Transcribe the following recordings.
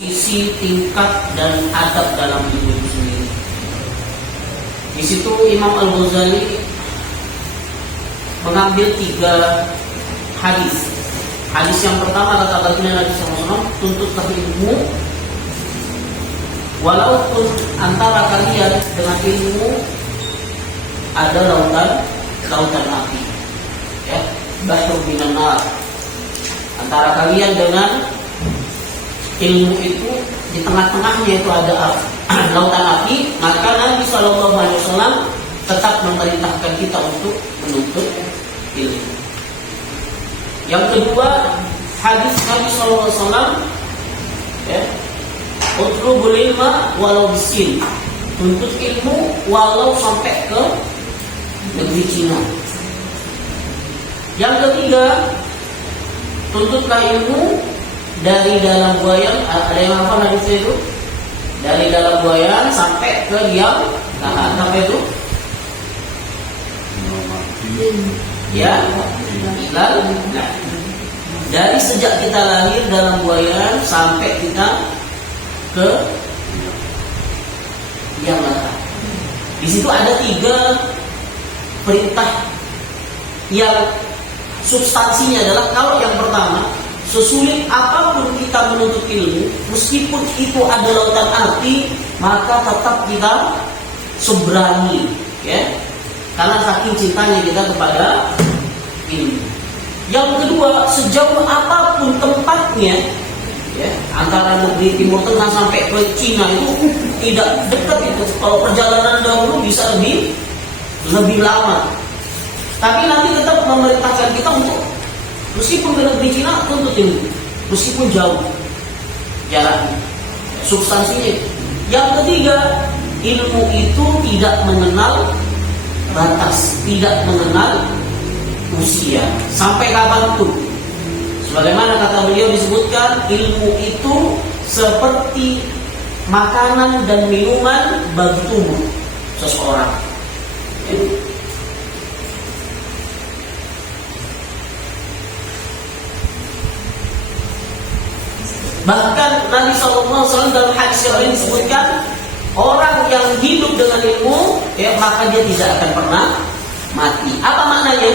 Isi tingkat dan adab dalam ilmu itu sendiri. Di situ Imam Al-Ghazali mengambil 3 hadis. Hadis yang pertama kata baginda Nabi SAW, tuntutlah ilmu walaupun antara kalian dengan ilmu ada lautan api, ya, bahru minan nar. Antara kalian dengan ilmu itu di tengah-tengahnya itu ada lautan api, maka Nabi SAW tetap memerintahkan kita untuk menuntut ilmu. Yang kedua, hadis Nabi SAW, ya, utlubul ilma walau bisin, tuntut ilmu walau sampai ke negeri Cina. Yang ketiga, tuntutlah ilmu dari dalam buayan. Ada yang apa hadisnya itu? Dari dalam buayan sampai ke liang lahat. Sampai itu? Ya, lalu dari sejak kita lahir dalam buayan sampai kita ke liang lahat. Di situ ada 3 perintah yang substansinya adalah, kalau yang pertama, sesulit apapun kita menuntut ilmu, meskipun itu ada lautan api, maka tetap kita seberangi, ya, karena saking cintanya kita kepada ilmu. Yang kedua, sejauh apapun tempatnya, ya, antara negeri Timur Tengah sampai ke Cina itu tidak dekat itu. Kalau perjalanan dahulu bisa lebih lama, tapi nanti tetap memerintahkan kita untuk meskipun ke negeri Cina tuntut ilmu, meskipun jauh jaraknya, substansinya. Yang ketiga, ilmu itu tidak mengenal batas, tidak mengenal usia, sampai kapanpun. Sebagaimana kata beliau disebutkan, ilmu itu seperti makanan dan minuman bagi tubuh seseorang. Bahkan Nabi SAW dalam hadis yang lain disebutkan, orang yang hidup dengan ilmu, ya, maka dia tidak akan pernah mati. Apa maknanya?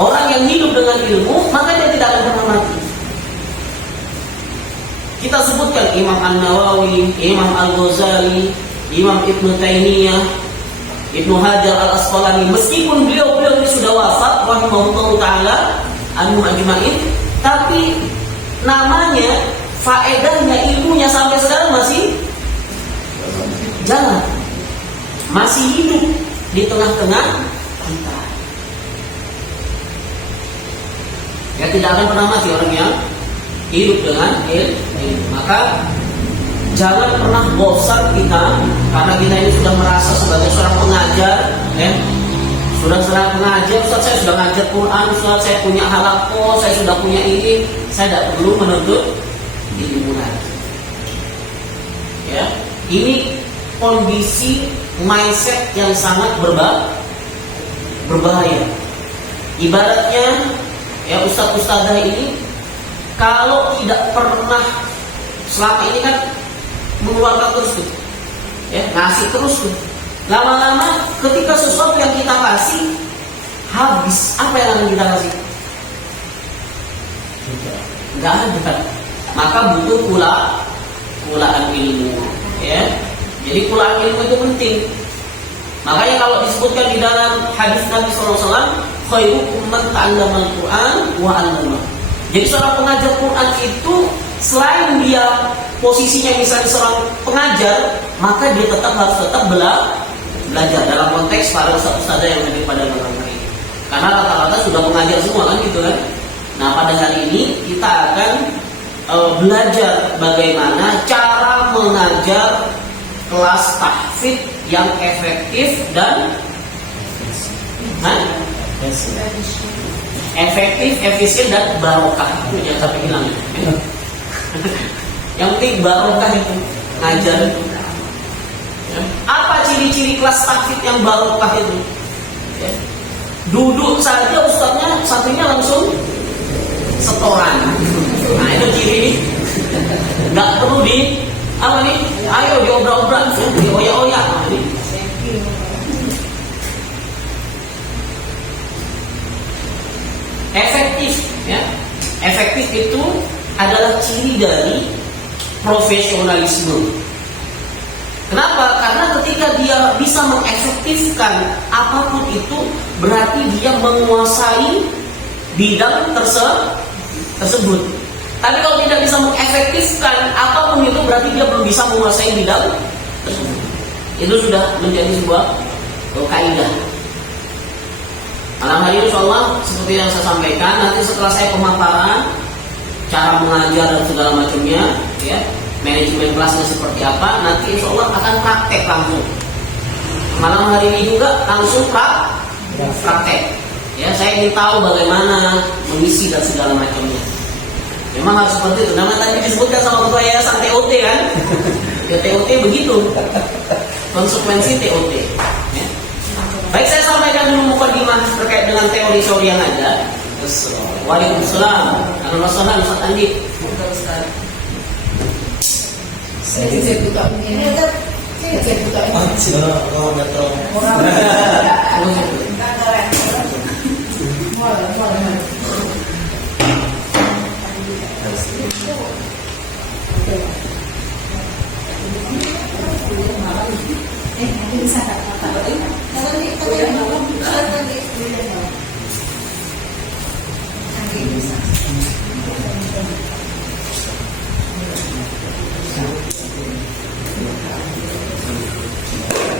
Orang yang hidup dengan ilmu, maka dia tidak akan pernah mati. Kita sebutkan Imam An-Nawawi, Imam Al-Ghazali, Imam Ibnu Taimiyah, Ibnu Hajar Al-Asqalani, meskipun beliau ini sudah wafat rahimahullahu taala anhum ajma'in, tapi namanya, faedahnya, ilmunya sampai sekarang masih jalan, masih hidup di tengah-tengah kita. Ya, tidak akan pernah mati orang yang hidup dengan ilmu. Maka jangan pernah bosan kita, karena kita ini sudah merasa sebagai seorang pengajar, ya. Sudah seorang pengajar, Ustaz, saya sudah ngajar Quran, Ustaz, saya punya halaqah, saya sudah punya ini, saya tidak perlu menuntut ilmu lagi. Ya, ini kondisi mindset yang sangat berbahaya. Ibaratnya, ya, ustaz-ustazah ini kalau tidak pernah selama ini kan mengeluarkan terus tuh, ya, ngasih terus tuh. Lama-lama ketika sesuatu yang kita kasih habis, apa yang akan kita kasih? Enggak ada. Maka butuh kulaan ilmu, ya. Jadi kulaan ilmu itu penting. Makanya kalau disebutkan di dalam hadis Nabi SAW, khairukum man ta'allama al-Qur'an wa 'allama. Jadi seorang pengajar Quran itu selain dia posisinya misalnya seorang pengajar, maka dia harus tetap belajar dalam konteks para ustaz-ustazah yang ada pada malam hari. Karena rata-rata sudah mengajar semua kan gitu kan. Nah, pada hari ini kita akan belajar bagaimana cara mengajar kelas tahfidz yang efektif dan efektif, efisien dan barokah. Itu jangan sampai hilang. Yang penting barokah itu ngajar itu. Apa ciri-ciri kelas tahfidz yang barokah itu? Duduk saja ustadznya santrinya langsung setoran. Nah itu ciri nih. Nggak perlu di apa nih? Ayo diobrak-obrak, dioyak-oyak. Efektif, ya. Efektif itu adalah ciri dari profesionalisme. Kenapa? Karena ketika dia bisa mengefektifkan apapun itu, berarti dia menguasai bidang tersebut. Tapi kalau tidak bisa mengefektifkan apapun itu, berarti dia belum bisa menguasai bidang tersebut. Itu sudah menjadi sebuah kaidah. Malam hari ini insyaallah seperti yang saya sampaikan, nanti setelah saya pemaparan cara mengajar dan segala macamnya, ya, manajemen kelasnya seperti apa, nanti insyaallah akan praktek langsung. Malam hari ini juga langsung praktek. Ya, saya ingin tahu bagaimana mengisi dan segala macamnya. Memang harus seperti itu. Nama tadi disebutkan sama ketua yayasan TOT kan? Ya TOT begitu. Konsekuensi TOT. Ya. Baik, saya sampaikan dulu mukadimah terkait dengan teori-teori yang ada. Waalaikumsalam. Assalamualaikum Ustaz Andi. Saya buka ini. Saya buka ini.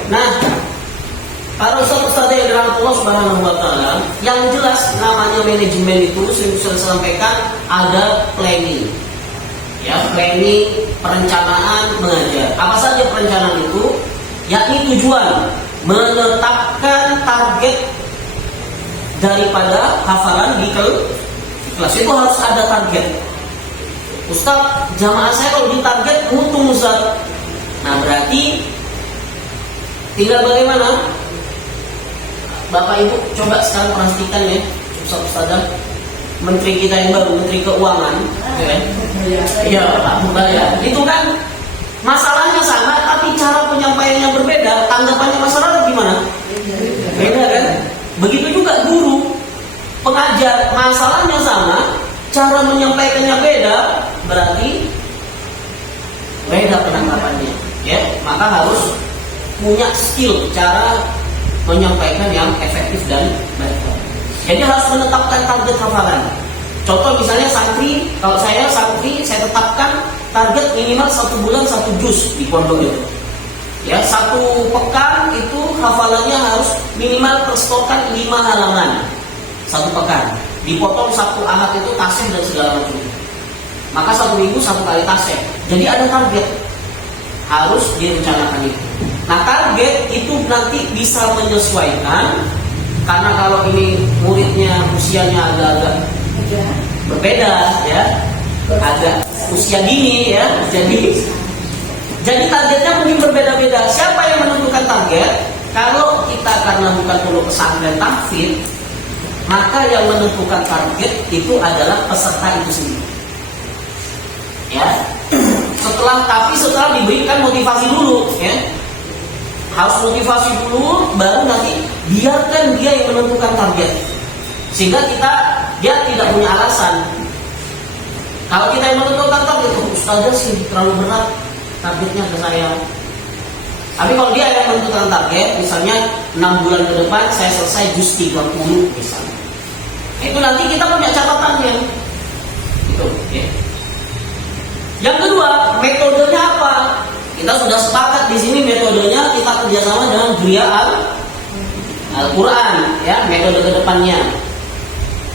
Nah, para ustaz-ustaz yang dirahmati Allah Subhanahu wa taala, yang jelas namanya manajemen itu sudah saya sampaikan ada planning. Ya, planning, perencanaan mengajar. Apa saja perencanaan itu? Yakni tujuan menetapkan target daripada hafalan di kelas. Itu harus ada target. Ustaz, jamaah saya kalau ditarget mutung Ustaz. Nah, berarti tinggal bagaimana? Bapak Ibu coba sekarang perhatikan ya, Ustaz-Ustazah, Menteri kita yang baru, Menteri Keuangan, ya, Pak Bayar. Itu kan masalahnya sama, tapi cara penyampaiannya berbeda. Tanggapannya masyarakat gimana? Beda kan? Begitu juga guru, pengajar, masalahnya sama, cara menyampaikannya beda, berarti beda penanggapannya. Ya, maka harus punya skill cara menyampaikan yang efektif dan baik. Jadi harus menetapkan target hafalan. Contoh misalnya santri, kalau saya santri, saya tetapkan target minimal 1 bulan 1 juz di pondok itu. Ya, 1 pekan itu hafalannya harus minimal terstokan 5 halaman 1 pekan. Dipotong 1 ahad itu tasih dan segala macam. Maka 1 minggu 1 kali tasih. Jadi ada target. Harus direncanakan itu. Nah, target itu nanti bisa menyesuaikan, karena kalau ini muridnya usianya agak-agak berbeda ya, agak usia dini ya, jadi targetnya mungkin berbeda-beda. Siapa yang menentukan target? Kalau kita karena bukan pondok pesantren tahfidz, maka yang menentukan target itu adalah peserta itu sendiri. Ya, setelah diberikan motivasi dulu, ya. Harus motivasi dulu, baru nanti biarkan dia yang menentukan target. Sehingga dia tidak punya alasan. Kalau kita yang menentukan target, ustazah sih terlalu berat targetnya ke saya. Tapi kalau dia yang menentukan target, misalnya 6 bulan ke depan saya selesai juz 30 misalnya. Itu nanti kita punya catatannya. Gitu, ya. Yang kedua, metodenya apa? Kita sudah sepakat di sini metodenya kita kerjasama dengan Gria Al-Quran, ya, metode kedepannya.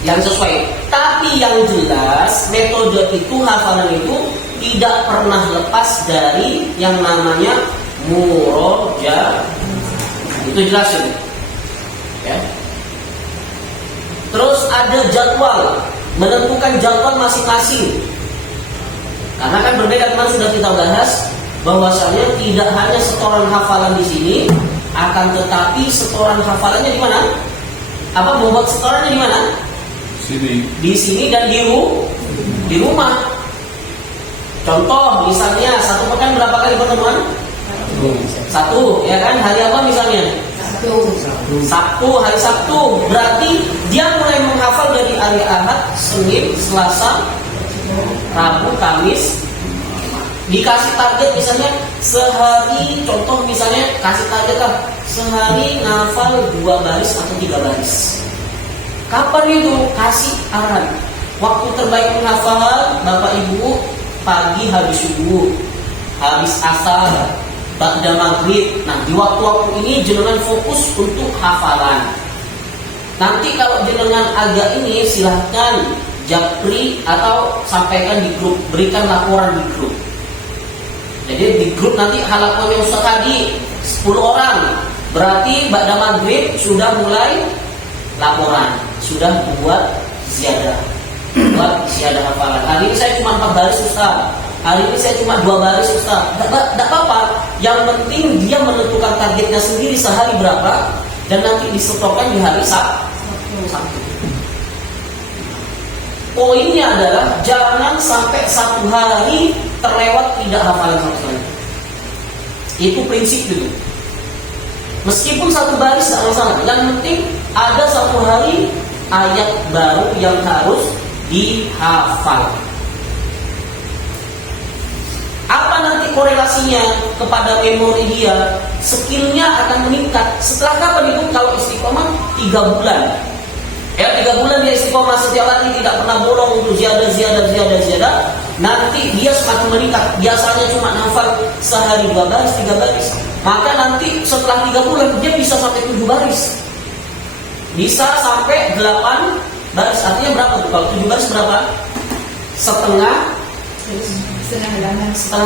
yang sesuai. Tapi yang jelas metode itu, hafalan itu tidak pernah lepas dari yang namanya murojaah. Itu jelasin. Ya. Terus ada jadwal, menentukan jadwal masing-masing. Karena kan berbeda, kemarin sudah kita bahas bahwasanya tidak hanya setoran hafalan di sini, akan tetapi setoran hafalannya di mana? Apa membuat setorannya di mana? Sini. Di sini dan di rumah. Contoh misalnya satu pekan berapa kali pertemuan? Satu, ya kan? Hari apa misalnya? Sabtu, hari Sabtu. Berarti dia mulai menghafal dari hari Ahad, Senin, Selasa, Rabu, Kamis. Dikasih target misalnya sehari, contoh misalnya kasih target lah sehari ngafal 2 baris atau 3 baris. Kapan itu? Kasih arahan. Waktu terbaik menghafal Bapak Ibu pagi habis subuh, habis asar, ba'da maghrib. Nah, di waktu-waktu ini jenengan fokus untuk hafalan. Nanti kalau jenengan agak ini silahkan japri atau sampaikan di grup, berikan laporan di grup. Jadi di grup nanti halakonya Ustaz tadi 10 orang, berarti ba'da maghrib sudah mulai laporan, sudah buat ziyadah hafalan. Hari ini saya cuma 4 baris Ustaz, hari ini saya cuma 2 baris Ustaz. Tidak apa-apa, yang penting dia menentukan targetnya sendiri sehari berapa dan nanti disetorkan di hari Sabtu. Poinnya adalah jangan sampai 1 hari terlewat tidak hafalan sama sekali. Itu prinsip dulu. Meskipun 1 baris tidak masalah, yang penting ada 1 hari ayat baru yang harus dihafal. Apa nanti korelasinya kepada memori dia? Skillnya akan meningkat. Setelah kapan itu? Kalau istiqomah 3 bulan. Ya, 3 bulan dia istiqomah setiap hari, tidak pernah bolong untuk ziyadah. Nanti dia semakin meningkat. Biasanya cuma hafal sehari 2 baris, 3 baris. Maka nanti setelah 3 bulan dia bisa sampai 7 baris. Bisa sampai 8 baris. Artinya berapa tuh? Kalau 7 baris berapa? Setengah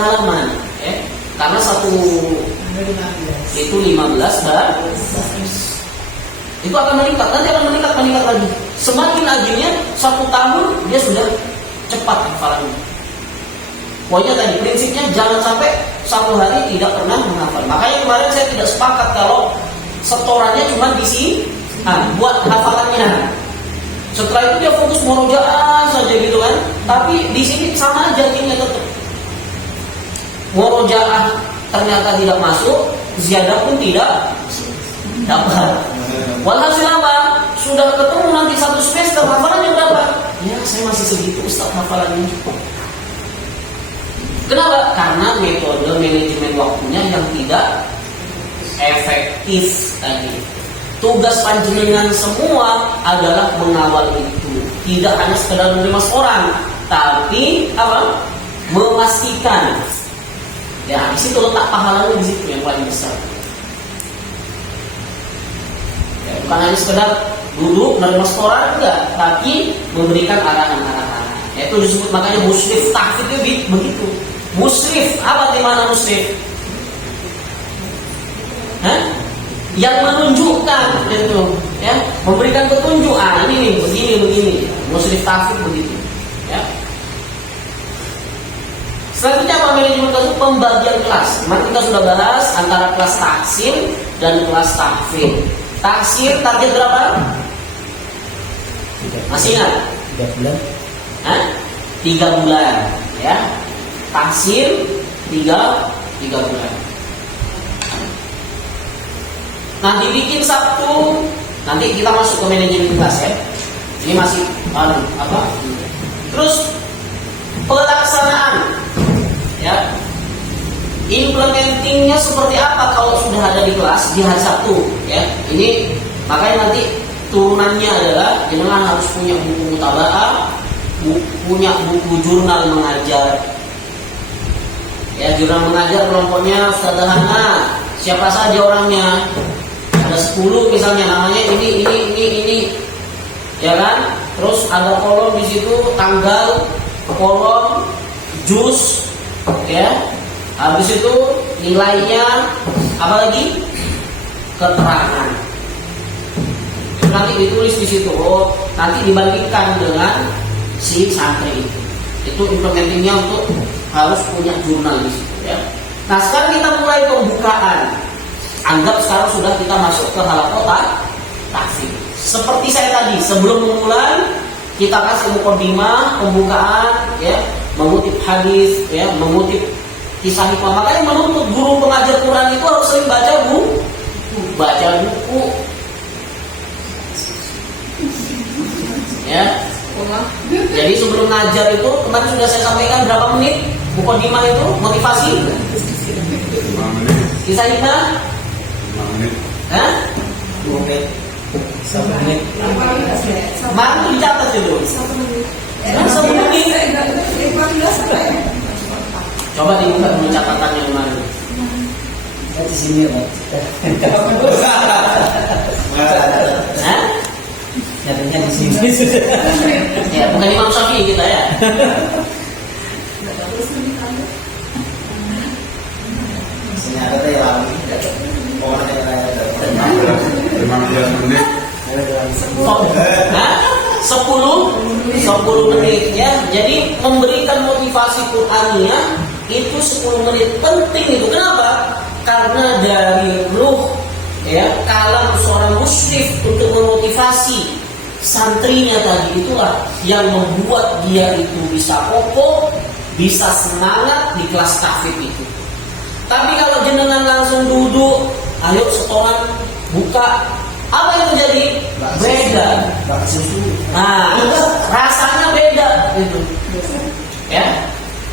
halaman. Karena satu itu 15 baris. Itu akan meningkat, nanti akan meningkat lagi. Semakin akhirnya 1 tahun dia sudah cepat hafalannya. Pokoknya tadi prinsipnya jangan sampai 1 hari tidak pernah menghafal. Makanya kemarin saya tidak sepakat kalau setorannya cuma di sini, buat hafalannya. Setelah itu dia fokus murojaah saja gitu kan. Tapi di sini sama aja akhirnya tetap. Murojaah ternyata tidak masuk, ziyadah pun tidak dapat. Walhasil apa? Sudah ketemu nanti 1 semester, hafalannya berapa? Ya, saya masih segitu Ustaz hafalannya. Kenapa? Karena metode manajemen waktunya yang tidak efektif tadi. Tugas panjenengan semua adalah mengawal itu. Tidak hanya sekedar menerima orang, tapi apa? Memastikan. Ya, di situ letak pahalanya, di situ yang paling besar. Bukan hanya sekedar duduk menerima setoran, enggak, tapi memberikan arahan-arahan. Itu disebut makanya musyrif tahfidz itu begitu. Musyrif, apa di mana musyrif? Yang menunjukkan itu, ya, memberikan petunjuk. Ini nih, begini. Musyrif tahfidz begitu, ya. Selanjutnya apa manajemen kelas? Pembagian kelas. Kemarin kita sudah bahas antara kelas taksim dan kelas tahfidz. Taksir target berapa? Masih ingat? 3 bulan. 3 bulan, ya. Taksir 3 bulan. Nah, dibikin Sabtu, nanti kita masuk ke manajemen kelas ya. Ini masih apa? Terus pelaksanaan, ya. Implementingnya seperti apa kalau sudah ada di kelas di hari Sabtu, ya. Ini makanya nanti turunannya adalah jenengan harus punya buku mutabaah, punya buku jurnal mengajar. Ya, jurnal mengajar kelompoknya sederhana. Siapa saja orangnya? Ada 10 misalnya, namanya ini. Ya kan? terus ada kolom di situ tanggal, kolom juz, ya. Habis itu nilainya, apa lagi? Keterangan. Nanti ditulis di situ, nanti dibandingkan dengan si santri itu. Itu implementingnya untuk harus punya jurnal di situ, ya. Nah sekarang kita mulai pembukaan. Anggap sekarang sudah kita masuk ke halaqah tahfidz. Seperti saya tadi, sebelum memulai kita kasih mukadimah, pembukaan, ya, mengutip hadis, ya, mengutip kisah hikmah. Makanya menuntut guru pengajar Quran itu harus sering baca buku, ya. Jadi sebelum ngajar itu kemarin sudah saya sampaikan berapa menit mukadimah itu motivasi. 5 menit. Kisah hikmah? 5 menit. Hah? 2 menit. 1 menit. Kemarin itu dicatat ya dulu. 1 menit. Coba dibuka dulu catatannya kemarin. Di sini ya, Pak. Hah? Nyatanya di sini sudah. Ya, bukan Imam Syafi'i kita ya. Ada teh lagi. Pokoknya ada. 15 menit. Nah, 10 menit ya. Jadi memberikan motivasi Qur'annya itu 10 menit penting itu. Kenapa? Karena dari ruh, ya, kalam seorang musyrif untuk memotivasi santrinya tadi, itulah yang membuat dia itu bisa kokoh, bisa semangat di kelas tahfidz itu. Tapi kalau jenengan langsung duduk, ayo setoran, buka, apa yang terjadi? Beda. Nah, rasanya beda gitu. Ya.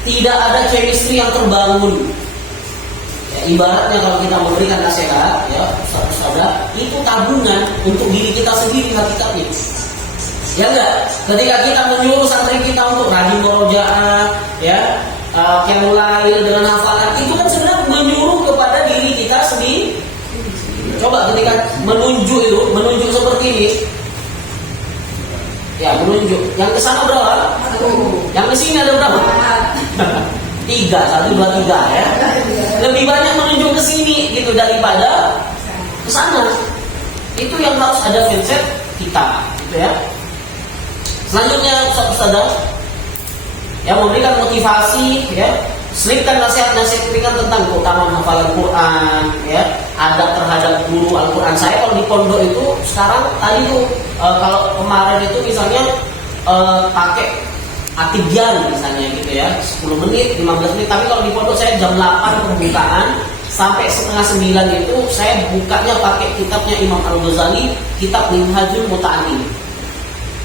Tidak ada chemistry yang terbangun. Ya, ibaratnya kalau kita memberikan nasihat, ya, ustaz-ustazah, itu tabungan untuk diri kita sendiri hakikatnya. Ya enggak? Ketika kita menyuruh santri kita untuk rajin murojaah, ya, yang mulai dengan hafalan, itu kan sebenarnya menyuruh kepada diri kita sendiri. Coba ketika menunjuk seperti ini, ya menunjuk. Yang ke sana berapa? 1. Yang ke sini ada berapa? 3, 1, 2, 3 ya. Lebih banyak menunjuk ke sini gitu daripada ke sana. Itu yang harus ada mindset kita, gitu ya. Selanjutnya Ustaz-ustazah yang memberikan motivasi, ya, selipkan nasihat-nasihat ringan tentang keutamaan hafalan Quran, ya, adab terhadap guru Al-Quran. Saya kalau di pondok itu sekarang tadi tuh kalau kemarin itu misalnya pakai atibian misalnya gitu ya, 10 menit, 15 menit. Tapi kalau di pondok saya jam 8 pembukaan sampai setengah 9 itu saya bukanya pakai kitabnya Imam Al-Ghazali, kitab Minhajul Muta'allim.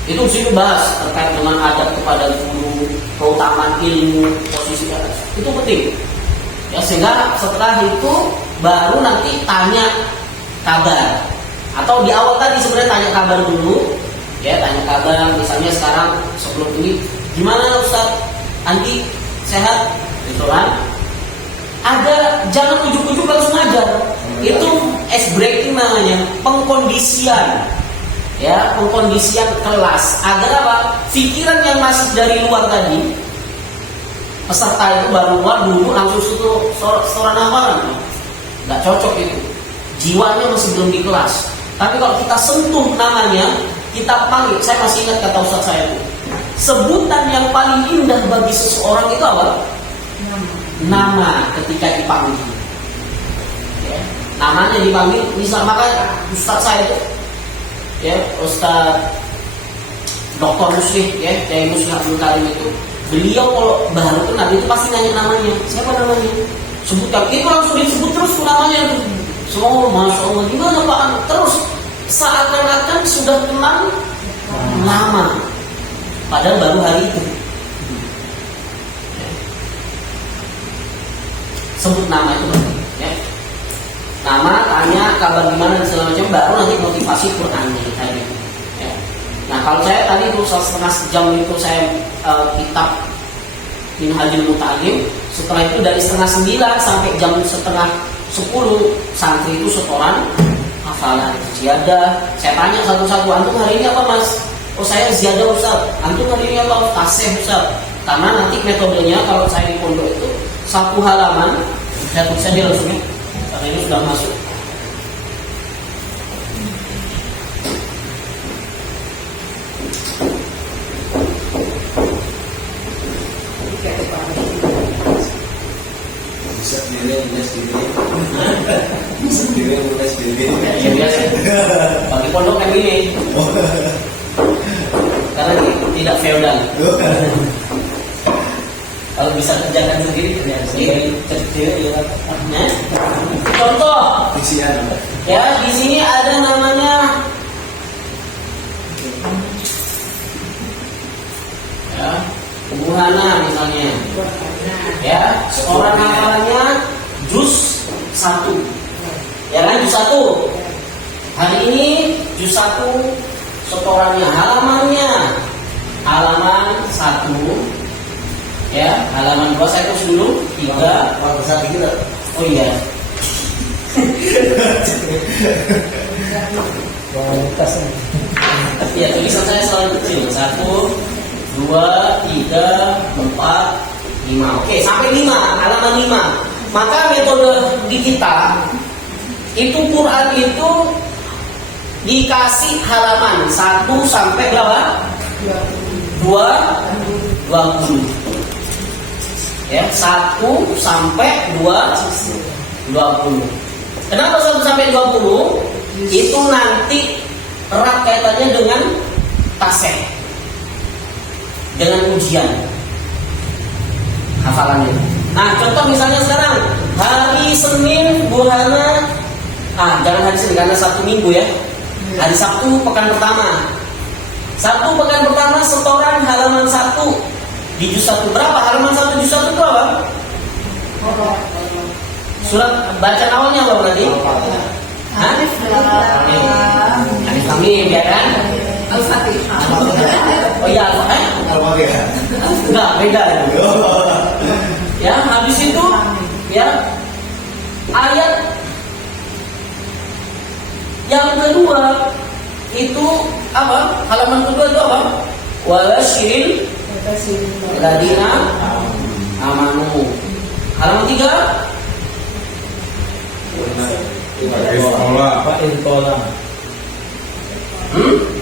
Itu sih bahas terkait dengan adab kepada guru, keutamaan ilmu, posisi atas. Itu penting. Ya, sehingga setelah itu baru nanti tanya kabar. Atau di awal tadi sebenarnya tanya kabar dulu. Ya, tanya kabar. Misalnya sekarang sebelum ini, gimana Ustaz? Andi sehat? Gitu kan? Ada, jangan ujuk-ujuk langsung ngajar. Itu ice breaking namanya, pengkondisian. Ya, pengkondisian kelas agar apa? Pikiran yang masih dari luar tadi, peserta itu baru luar dulu langsung situ setoran hafalan, nggak cocok itu. Jiwanya masih belum di kelas. Tapi kalau kita sentuh namanya, kita panggil. Saya masih ingat kata Ustaz saya itu, sebutan yang paling indah bagi seseorang itu apa? Nama ketika dipanggil. Ya, namanya dipanggil. Misal makanya Ustaz saya itu, ya, Ustaz Dr. Muslim, ya, Kiai Muslim Abdul Karim itu, beliau kalau baru kenal itu pasti nanya namanya. Siapa namanya? Sebutkan. Itu langsung disebut terus namanya. Semua, Masya Allah, gimana Pak? Terus seakan-akan sudah kenal lama, padahal baru hari itu. Sebut nama itu, ya. Nama, tanya kabar gimana dan segala macam, baru nanti motivasi Qurannya tadi. Ya. Nah kalau saya tadi itu setengah jam itu saya kitab Minhajul Muta'allim. Setelah itu dari setengah 9 sampai jam setengah 10 santri itu setoran hafalan. Siada. Saya tanya satu-satu, antum hari ini apa mas? oh saya ziyadah Ustaz, antum tadi tahu taseh Ustaz. Karena nanti metodenya kalau saya di pondok itu satu halaman saya tulis saja langsungnya, karena ini sudah masuk. Bisa sendiri, nulis sendiri. Bisa sendiri, nulis sendiri. Ya biasa. Bagi pondok kayak gini. Karena ini tidak feodal. Kalau bisa kerjakan sendiri, kerjakan sendiri. Kecil, ya. Contoh, Isian. ya di sini ada namanya, ya, Buhana misalnya, ya, seorang hafalannya juz 1, ya kan, juz 1. Hari ini juz 1 setorannya halaman 1. Ya, halaman 2 saya tulis dulu 3. Kalau besar dikit. Oh iya. Ya, tulisan saya selalu kecil. 1, 2, 3, 4, 5. Oke, sampai 5, halaman 5. Maka metode di kita itu Quran itu dikasih halaman 1 sampai berapa? 20. Ya, 1 sampai 20. Kenapa 1 sampai 20? Itu nanti erat kaitannya dengan taseh, dengan ujian hafalannya. Nah, contoh misalnya sekarang hari Senin Buhana, jangan hari Senin karena Sabtu Minggu ya. Hari Sabtu pekan pertama. Sabtu pekan pertama setoran halaman 1 di juz 1. Berapa halaman 1 juz 1 itu apa? Surat bacaan awalnya apa berarti? Alif Lam Mim, ya kan? Al-Fatihah. Oh iya, Al-Fatihah. enggak beda. Ya, habis itu ya ayat yang kedua itu apa? Halaman kedua itu apa? Wasyiril ladina amanu. Halaman 3 Bagi sekolah. Fa'il kola.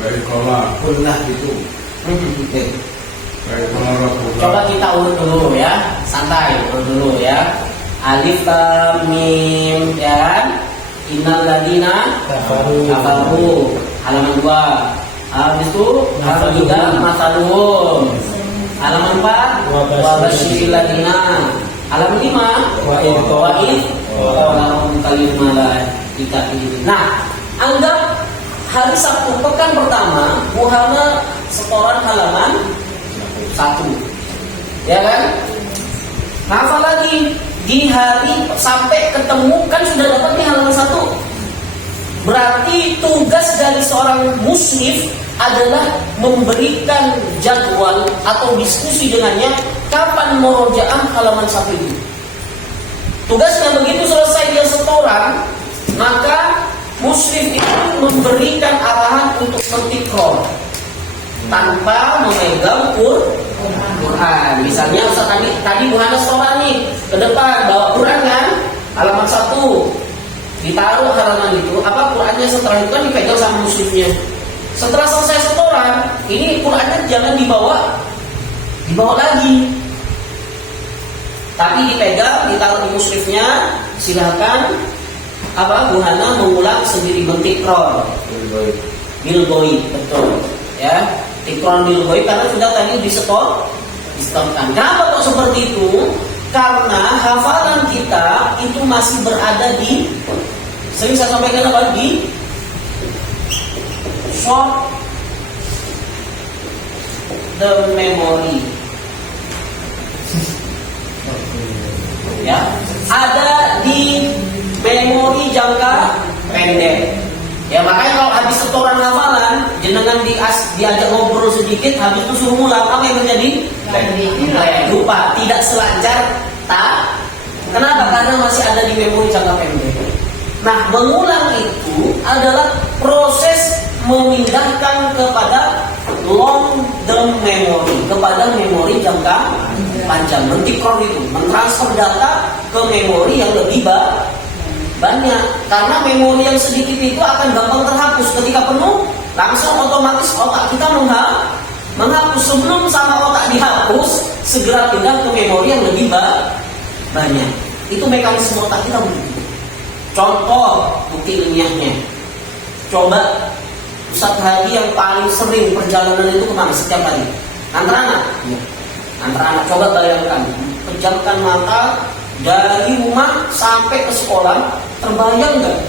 Bagi sekolah. Kunnah gitu. Bagi sekolah. Coba kita urut dulu ya, santai urut dulu ya. Alif Lam Mim, ya kan? Innal ladina kafaru. Halaman 2. Habis itu halaman 3 masaluhum. Halaman 4 wabasyiril ladina. Halaman 5 wa'id lahum kalimala dikati. Nah, anggap hari Sabtu pekan pertama Buhana setoran halaman 1, ya kan? Hafal lagi di hari sampai ketemu kan sudah dapat nih halaman 1. Berarti tugas dari seorang musnif adalah memberikan jadwal atau diskusi dengannya kapan murojaah halaman 1 itu. Tugasnya begitu selesai dia setoran, maka muslim itu memberikan arahan untuk mentikor tanpa memegang Quran. Misalnya Ustaz tadi Buhana setoran nih ke depan bawa Quran kan, halaman 1 ditaruh halaman itu, apa Qurannya setelah itu kan dipegang sama muslimnya. Setelah selesai setoran, ini Qurannya jangan dibawa lagi. Tapi dipegang, ditaruh di muslimnya, silahkan Buhana mengulang sendiri bentikron bilboi, betul ya, tikron bilboi karena sudah tadi disetorkan. Kenapa kok seperti itu? Karena hafalan kita itu masih berada di, sering saya sampaikan apa, di short the memory. Ya, ada di memori jangka pendek. Ya, makanya kalau habis setoran hafalan, jenengan diajak ngobrol sedikit, habis itu suruh ngulang, apa yang terjadi? Lupa, tidak selancar tak. Kenapa? Karena masih ada di memori jangka pendek. Nah, mengulang itu adalah proses memindahkan kepada long term memory, kepada memori jangka panjang. Mentikror itu mentransfer data ke memori yang lebih banyak. Karena memori yang sedikit itu akan gampang terhapus. Ketika penuh, langsung otomatis otak kita menghapus. Sebelum sama otak dihapus, segera pindah ke memori yang lebih banyak. Itu mekanisme otak kita begitu. Contoh bukti ilmiahnya, coba Ustadz Hadi yang paling sering perjalanan itu kemana setiap hari? Antar anak, coba bayangkan, pejamkan mata dari rumah sampai ke sekolah, terbayang nggak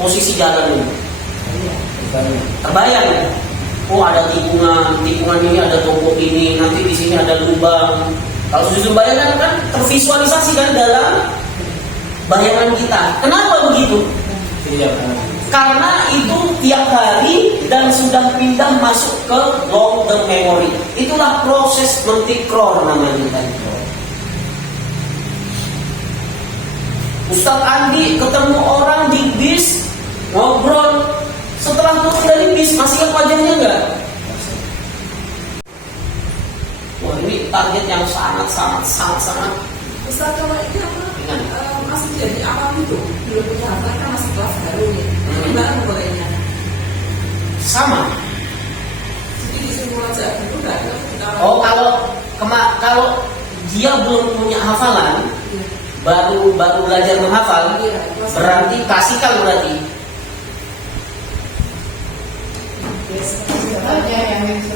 posisi jalan ini? Terbayang ya? Oh, ada tikungan ini ada toko ini, nanti di sini ada lubang. Kalau sudah bayangkan kan tervisualisasi kan dalam bayangan kita. Kenapa begitu? Karena itu tiap hari dan sudah pindah masuk ke long term memory. Itulah proses mentikror namanya tadi. Ustadz Andi ketemu orang di bis, ngobrol. Setelah turun dari bis masih ingat wajahnya enggak? Wah, ini target yang sangat. Ustaz, kalau ini masih jadi awal itu belum punya hafal kan masih kelas baru nih. Gimana mulainya? Sama. Jadi disuruh aja dulu nggak? Oh, kalau dia belum punya hafalan, baru belajar menghafal, berarti kasihkan berarti.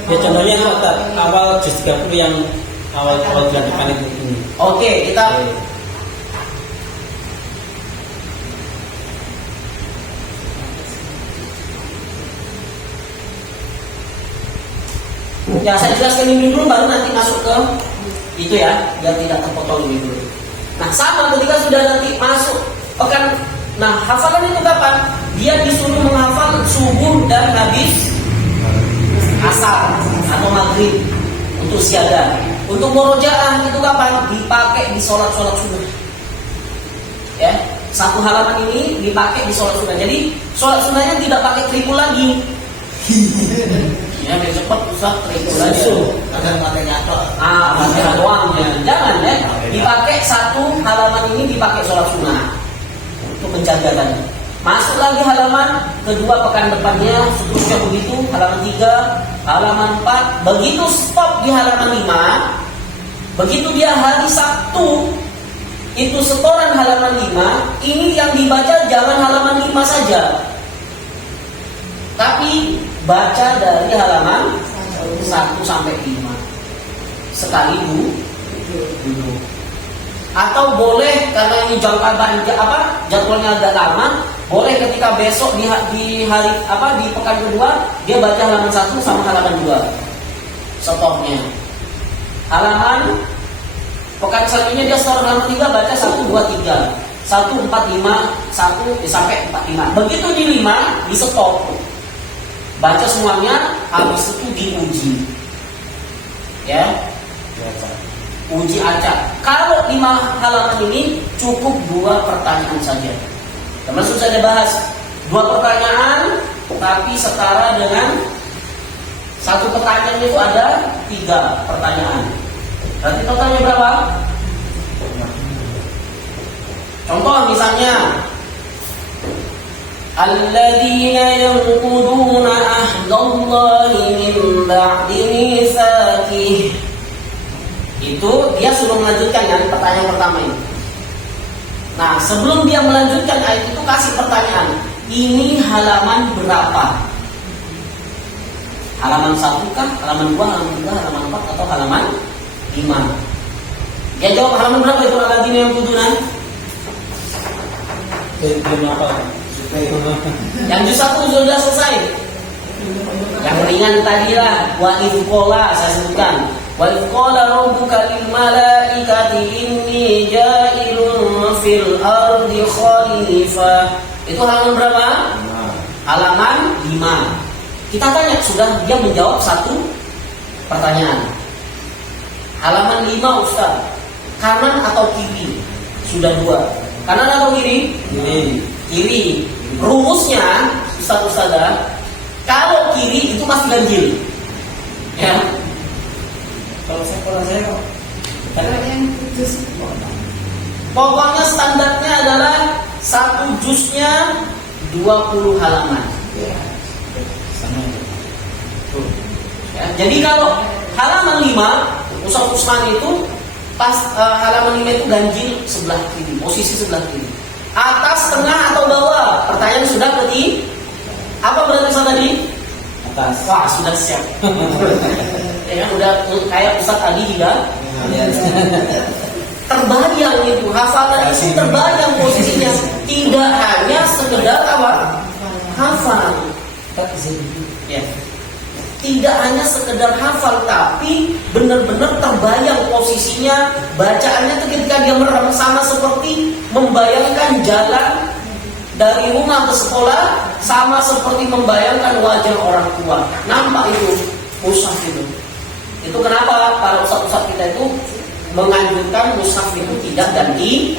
Ya contohnya awal juz 30 yang awal dilakukan ini. Oke, kita ya saya jelaskan ini dulu baru nanti masuk ke itu ya, biar tidak terpotong ini dulu. Nah, sama ketika sudah nanti masuk pekan, nah hafalan itu kapan? Dia disuruh menghafal subuh dan habis asar atau maghrib untuk siaga. Untuk murojaah itu kapan? Dipakai di sholat sunnah. Ya, satu halaman ini dipakai di sholat sunnah. Jadi sholat sunnahnya tidak pakai tripul lagi. Ya, biar cepat Ustaz tripul lagi. Agar pakai nyatok. Pakai doang ya. Jangan ya. Dipakai satu halaman ini dipakai sholat sunnah untuk menjaga tadi. Masuk lagi halaman kedua pekan depannya, seterusnya begitu, halaman 3, halaman 4, begitu stop di halaman 5, begitu dia hari Sabtu, itu setoran halaman 5, ini yang dibaca jangan halaman 5 saja, tapi baca dari halaman 1 sampai 5 sekali dulu. Atau boleh karena ini jadwalnya agak lama, boleh ketika besok di pekan kedua dia baca halaman 1 sama halaman 2. Stopnya. Halaman pekan selanjutnya dia setor halaman 3 baca 1 2 3. 1 4 5 1 sampai 45. Begitu di 5 di stop. Baca semuanya, habis itu diuji. Ya. Uji acak. Kalau 5 halaman ini cukup 2 pertanyaan saja. Termasuk saya bahas 2 pertanyaan, tapi setara dengan 1 pertanyaan itu ada 3 pertanyaan. Berarti totalnya berapa? Contoh misalnya, alladzina yanquduna ahdallahi min ba'di mitsaqih. Itu dia suruh melanjutkan kan pertanyaan pertama ini. Nah, sebelum dia melanjutkan ayat itu kasih pertanyaan. Ini halaman berapa? Halaman 1 kah? Halaman 2, halaman 3, halaman 4 atau halaman 5? Dia jawab halaman berapa itu alladzina yang kudunan? Yang juz 1 sudah selesai. Yang ringan tadi lah, wa idqala saya sebutkan. Wa qala rabbuka lil malaikati inni ja'ilun fil ardi khalifah. Itu halaman berapa? Halaman 5. Kita tanya, sudah dia menjawab 1 pertanyaan. Halaman 5 Ustaz, kanan atau kiri? Sudah 2. Kanan atau kiri? Kiri. Rumusnya Ustaz-ustazah, Kalau kiri itu pasti ganjil. Ya. Kalau saya Kalau yang kudus Pokoknya standarnya adalah satu jusnya 20 halaman. sama itu. Ya, jadi kalau halaman 5, Ustaz Usman itu pas halaman 5 itu ganjil sebelah kiri, posisi sebelah kiri. Atas, tengah atau bawah? Pertanyaan sudah tadi. Apa berarti tadi? Atas. Wah, sudah siap. Ya kan udah kayak Ustaz Ali juga. Terbayang itu, hafalan itu terbayang posisinya. Tidak hanya sekedar apa? Hafal. Ya. Tidak hanya sekedar hafal, tapi benar-benar terbayang posisinya. Bacaannya itu ketika dia merem sama seperti membayangkan jalan dari rumah ke sekolah, sama seperti membayangkan wajah orang tua. Nampak itu mushaf itu. Itu kenapa para ustaz-ustaz kita itu menganjurkan mushaf itu tidak ganti.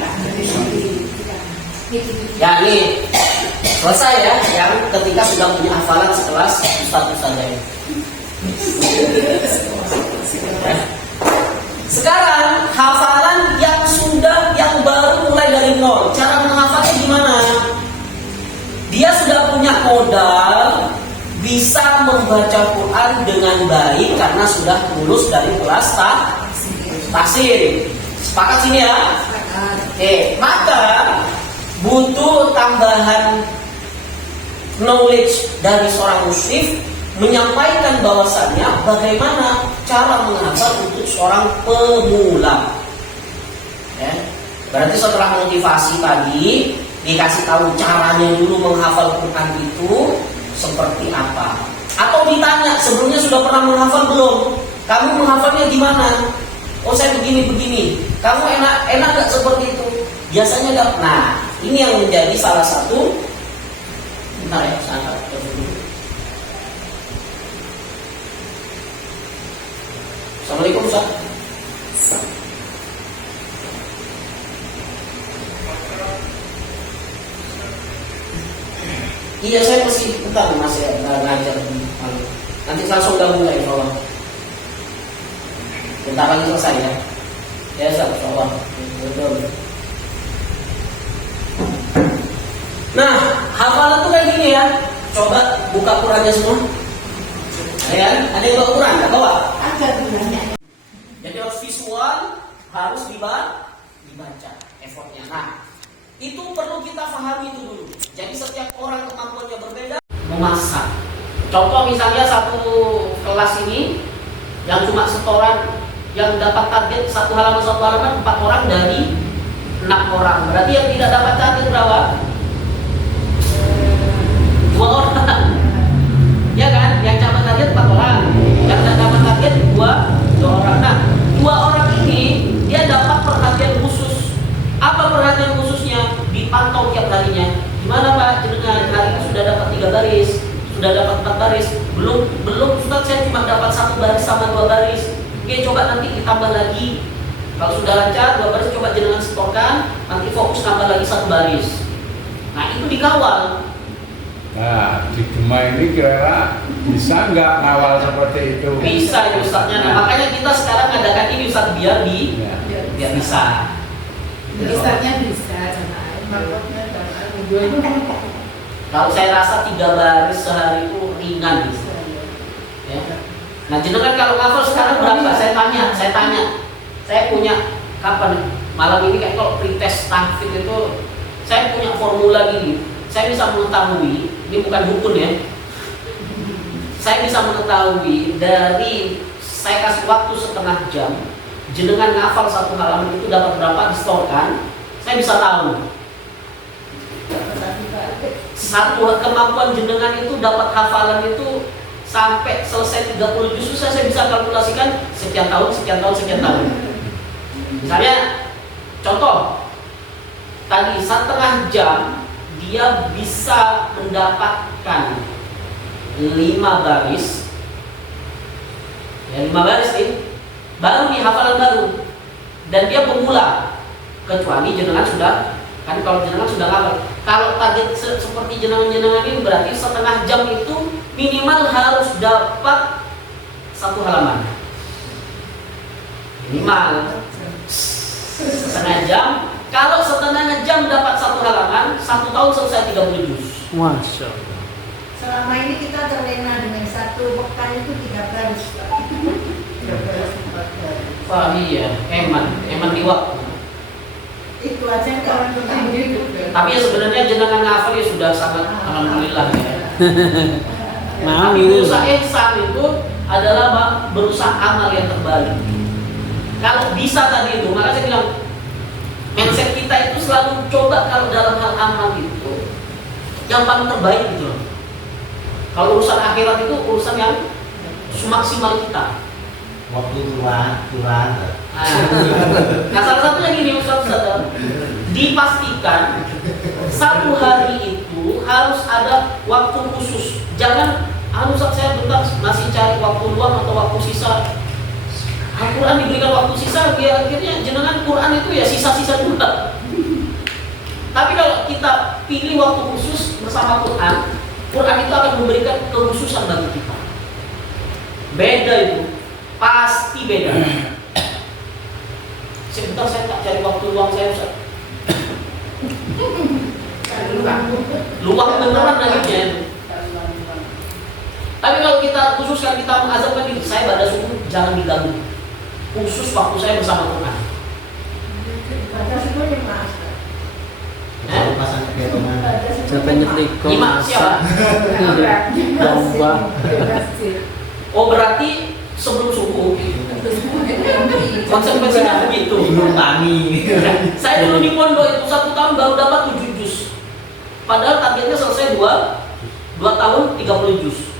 Ya ini selesai ya, yang ketika sudah punya hafalan sekelas ustaz-ustaz ini. Sekarang hafalan yang baru mulai dari nol. Cara menghafalnya gimana? Dia sudah punya modal, bisa membaca Quran dengan baik karena sudah lulus dari kelas tahsin. Sepakat sini ya? Oke, maka butuh tambahan knowledge dari seorang musyrif menyampaikan bahwasannya bagaimana cara menghafal untuk seorang pemula. Ya. Berarti setelah motivasi tadi dikasih tahu caranya dulu menghafal Quran itu seperti apa. Atau ditanya sebelumnya sudah pernah menghafal belum? Kamu menghafalnya gimana? Oh saya begini. Kamu enak nggak seperti itu? Biasanya nggak. Nah ini yang menjadi salah satu. Bentar ya, saya angkat dulu. Assalamualaikum Ustaz. Iya saya masih bentar masih ngajar. Nanti langsung gabung ya insya Allah. Bentar lagi selesai ya. Ya Ustaz, insya Allah. Betul. Nah, hafalan tuh kayak gini ya. Coba buka Qurannya semua. Ya, ada yang bawa Quran, nggak bawa? ada gunanya. Jadi harus visual, harus dibaca effortnya. Nah, itu perlu kita pahami itu dulu. Jadi setiap orang kemampuannya berbeda. Memasak. Contoh misalnya satu kelas ini yang cuma setoran, yang dapat target satu halaman 4 orang dari 6 orang. Berarti yang tidak dapat target berapa? 2 orang. Ya kan? Yang dapat target 4 orang. Yang tidak dapat target 2 orang. Nah, 2 orang ini dia dapat perhatian khusus. Apa perhatian khususnya? Dipantau tiap harinya. Gimana Pak? Jenengan hari ini sudah dapat 3 baris, sudah dapat 4 baris. Belum Ustaz, saya cuma dapat 1 baris sama 2 baris. Oke, coba nanti ditambah lagi. Kalau sudah lancar 2 baris coba jenengan setorkan, nanti fokus tambah lagi 1 baris. Nah, itu dikawal. Nah, di Gema ini kira-kira bisa nggak ngawal seperti itu? Bisa ya Ustaznya. Nah, makanya kita sekarang adakan ini Ustaz biar bisa. Ustaznya bisa, Kalau saya rasa 3 baris sehari itu ringan gitu. Ya. Nah, jenengan kalau ngafal sekarang berapa? Saya tanya. Saya punya kapan? Malam ini kayak kalau pretest tahfidz itu saya punya formula gini. Saya bisa mengetahui, ini bukan dukun ya. Saya bisa mengetahui dari saya kasih waktu setengah jam, jenengan ngafal 1 halaman itu dapat berapa distorkan, saya bisa tahu. Satu kemampuan jenengan itu dapat hafalan itu sampai selesai 30 juz, saya bisa kalkulasikan sekian tahun. Misalnya contoh tadi 1/2 jam dia bisa mendapatkan 5 baris. Ya 5 baris nih. Baru nih hafalan baru. Dan dia pemula. Kecuali jenengan sudah, kan kalau jenengan sudah hafal. Kalau target seperti jenengan ini berarti 1/2 jam itu minimal harus dapat 1 halaman. Minimal setengah jam. Kalau setengah jam dapat 1 halaman, 1 tahun selesai 30 juz. Masya Allah. Selama ini kita terlena dengan 1 pekan itu 3 baris. 3 baris, 4 baris. Wah iya, eman di waktu. Itu aja kalau Tapi ya sebenarnya jenengan ngafal ya sudah sangat alhamdulillah ya. Nah, Tapi gitu. berusaha ihsan itu adalah berusaha amal yang terbalik. Kalau bisa tadi itu, maka saya bilang mindset kita itu selalu coba kalau dalam hal amal itu yang paling terbaik gitu loh. Kalau urusan akhirat itu urusan yang semaksimal kita. Waktu curang. Nah salah satunya gini Ustaz, dipastikan 1 hari itu harus ada waktu khusus. Jangan Ustaz saya bentar masih cari waktu luang atau waktu sisa. Al-Quran diberikan waktu sisa, ya akhirnya jenengan Quran itu ya sisa-sisa juga. Tapi kalau kita pilih waktu khusus bersama Quran, Quran itu akan memberikan kekhususan bagi kita. Beda itu, pasti beda. Sebentar saya tak cari waktu luang saya Ustaz. Luang beneran akhirnya. Tapi kalau kita khususkan, kita mengazamkan diri, saya pada subuh jangan diganggu. Khusus waktu saya bersama Quran. baca semuanya Mas. Kalau pasang kegiatan. Siapa yang nyetrika? Nyimak siapa? Domba. Oh berarti sebelum subuh. Konsekuensinya begitu. Bingung tani. Saya dulu di pondok itu 1 tahun baru dapat 7 juz. Padahal targetnya selesai 2 tahun 30 juz.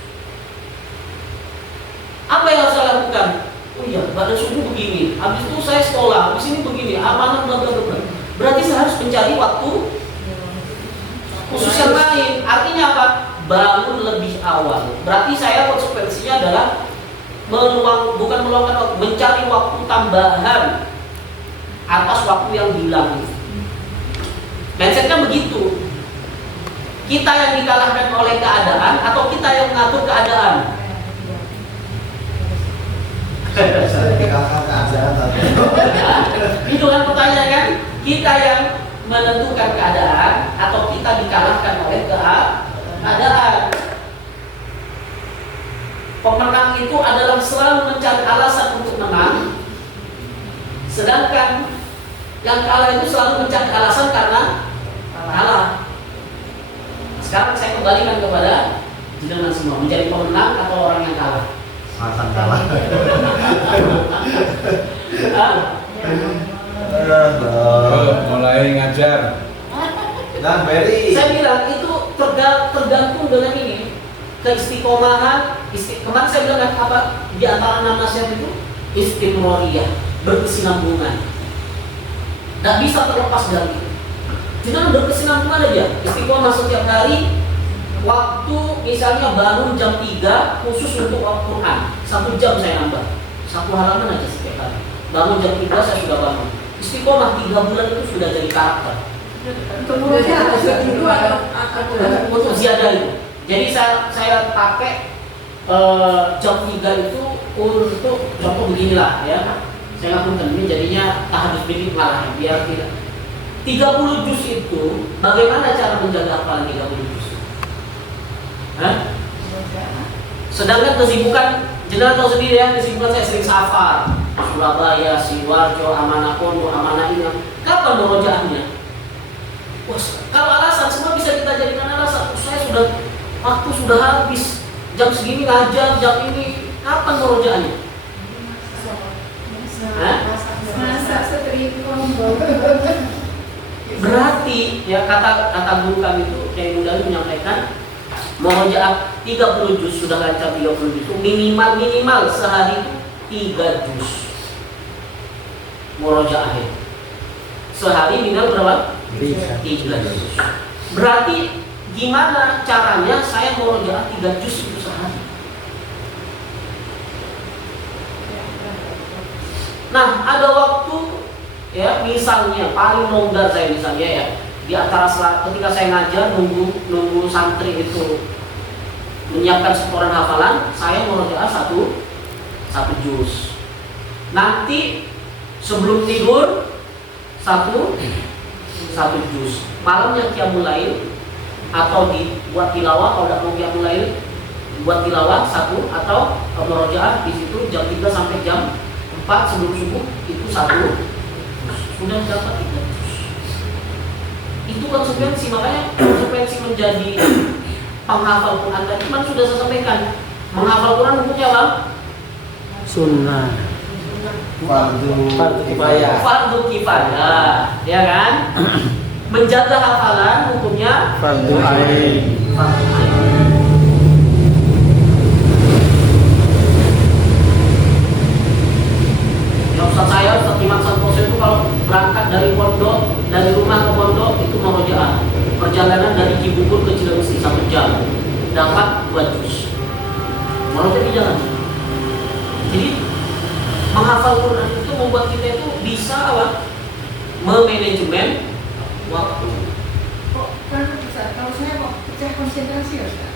Apa yang harus saya lakukan? Oh iya, pada subuh begini. Habis itu saya sekolah, habis ini begini. Amanah bla bla bla. Berarti saya harus mencari waktu khusus yang lain. Artinya apa? Bangun lebih awal. Berarti saya konsekuensinya adalah bukan meluangkan waktu, mencari waktu tambahan atas waktu yang hilang. Mindsetnya begitu. Kita yang dikalahkan oleh keadaan atau kita yang mengatur keadaan? Itu kan pertanyaan kan? Kita yang menentukan keadaan atau kita dikalahkan oleh keadaan? Pemenang itu adalah selalu mencari alasan untuk menang, sedangkan yang kalah itu selalu mencari alasan karena kalah. Sekarang saya kembalikan kepada jenengan semua, menjadi pemenang atau orang yang kalah? Alasan kalah. Mulai ngajar. Nah, Beri. Saya bilang itu tergantung dengan ini keistiqomahan. Kemarin saya bilang apa di antara 6 nasihat itu istimroriyah, berkesinambungan. Tidak bisa terlepas dari itu. Jangan berkesinambungan aja, istiqomah setiap hari. Waktu misalnya bangun jam 3 khusus untuk Al-Quran 1 jam saya nambah 1 halaman aja setiap hari. Bangun jam 3 saya sudah bangun. Istiqomah 3 bulan itu sudah jadi karakter. Kemudian dulu Untuk ziyadah itu. Jadi saya pakai jam 3 itu untuk contoh beginilah ya. Saya ngapunten ini jadinya tahadus bidik malah biar tidak 30 juz itu bagaimana cara menjaga hafalan 30 juz? Hah? Sedangkan kesibukan jenengan tahu sendiri ya, kesibukan saya sering safar Surabaya, Sidoarjo, Amanah Pondok, Amanah ini. Kapan murojaahnya? Wah, kalau alasan semua bisa kita jadikan alasan. Saya waktu sudah habis, jam segini ngajar, jam ini. Kapan murojaahnya? masak setrika Berarti ya kata guru kami itu Kiai Muda menyampaikan murojaah 30 juz sudah lancar 30 juz itu minimal sehari itu 3 juz murojaah itu. Sehari minimal berapa? 3 juz. Berarti gimana caranya saya murojaah 3 juz itu sehari? Nah, ada waktu ya misalnya paling longgar saya misalnya ya di antara ketika saya ngajar nunggu santri itu menyiapkan setoran hafalan, saya murojaah satu juz. Nanti sebelum tidur satu juz. Malamnya qiyamul lail atau dibuat tilawah, kalau tidak mau qiyamul lail buat tilawah satu, atau murojaah di situ jam 3 sampai jam 4 sebelum subuh itu satu. Sudah dapat 3 juz. Itu konsekuensi, makanya konsekuensi menjadi penghafal Quran tadi kan sudah saya sampaikan. Menghafal Quran hukumnya apa? Sunnah. Fardu kifayah. Fardu kifayah, ya kan? Menjaga hafalan hukumnya Fardu ain. fardu ain. Ya Ustaz saya, Ustaz Iman Santoso itu kalau berangkat dari pondok, dari rumah ke pondok itu murojaah. Perjalanan dari Cibubur ke Cilengsi 1 jam, dapat 2 juz. Murojaah di jalan. Jadi menghafal Quran itu membuat kita itu bisa apa? Memanajemen waktu. Kok kan bisa? Kalau saya kok pecah konsentrasi ya, Ustaz.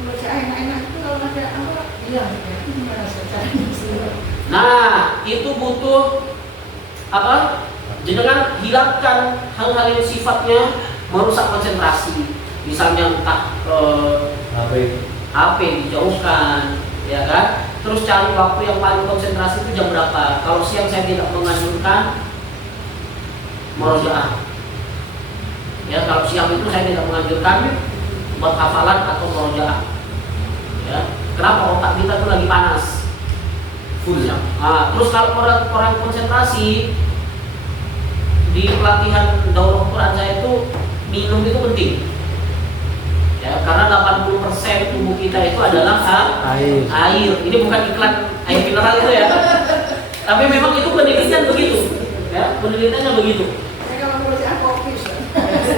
Kalau saya enak-enak itu kalau ada apa hilang ya, itu gimana caranya? Nah, itu butuh apa? Jangan hilangkan hal-hal yang sifatnya merusak konsentrasi. Misalnya entah HP dijauhkan, ya kan? Terus cari waktu yang paling konsentrasi itu jam berapa? Kalau siang saya tidak menganjurkan murojaah. Ya, kalau siang itu saya tidak menganjurkan buat hafalan atau murojaah. Ya, kenapa? Otak kita itu lagi panas. Full ya. Nah, terus kalau orang konsentrasi di pelatihan daurah Quran saya itu minum itu penting. Ya, karena 80% tubuh kita itu adalah air. Ini bukan iklan air mineral itu ya. Tapi memang itu penelitian begitu. Ya, penelitiannya begitu. Saya kalau murojaah kopi, Ustaz.